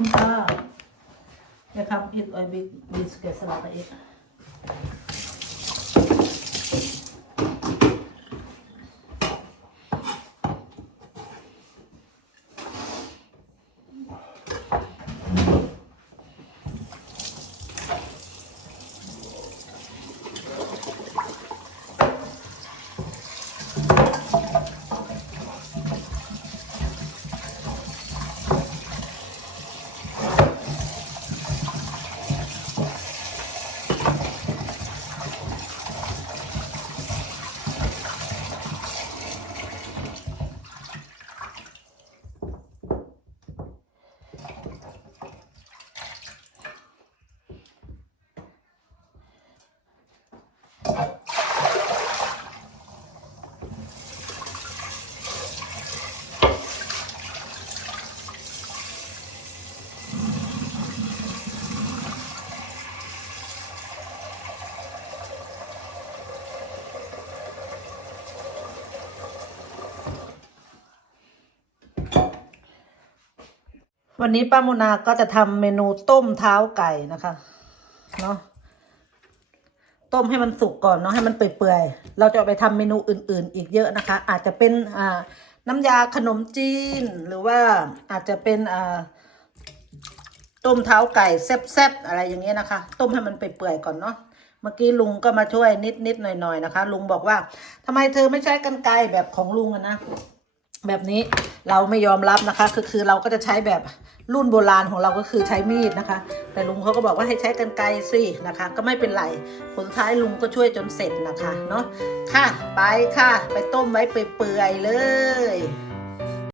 คุณค่ะนะครับเห็ดออยบิสเกสลาตาเอ็ด วันนี้ป้าโมนาก็จะทำเมนูต้มเท้าไก่นะคะเนาะต้มให้มันสุกก่อนเนาะให้มันเปื่อยๆเราจะไปทำเมนูอื่น ๆ อีกเยอะนะคะ อาจจะเป็นอ่าน้ำยาขนมจีนหรือว่าอาจจะเป็นอ่าต้มเท้าไก่แซ่บๆอะไรอย่างเงี้ยนะคะ ต้มให้มันเปื่อยๆก่อนเนาะเมื่อกี้ลุงก็มาช่วยนิดๆหน่อยๆนะคะ ลุงบอกว่าทำไมเธอไม่ใช้กันไกรแบบของลุงอะนะ แบบนี้เราไม่ยอมรับนะคะคือคือเราก็จะใช้แบบรุ่นโบราณของเราก็คือใช้มีดนะคะ แต่ลุงเขาก็บอกว่าให้ใช้กันไกรสินะคะ ก็ไม่เป็นไรผลท้ายลุงก็ช่วยจนเสร็จนะคะเนาะค่ะไปค่ะ ไปต้มไว้เปื่อยๆเลย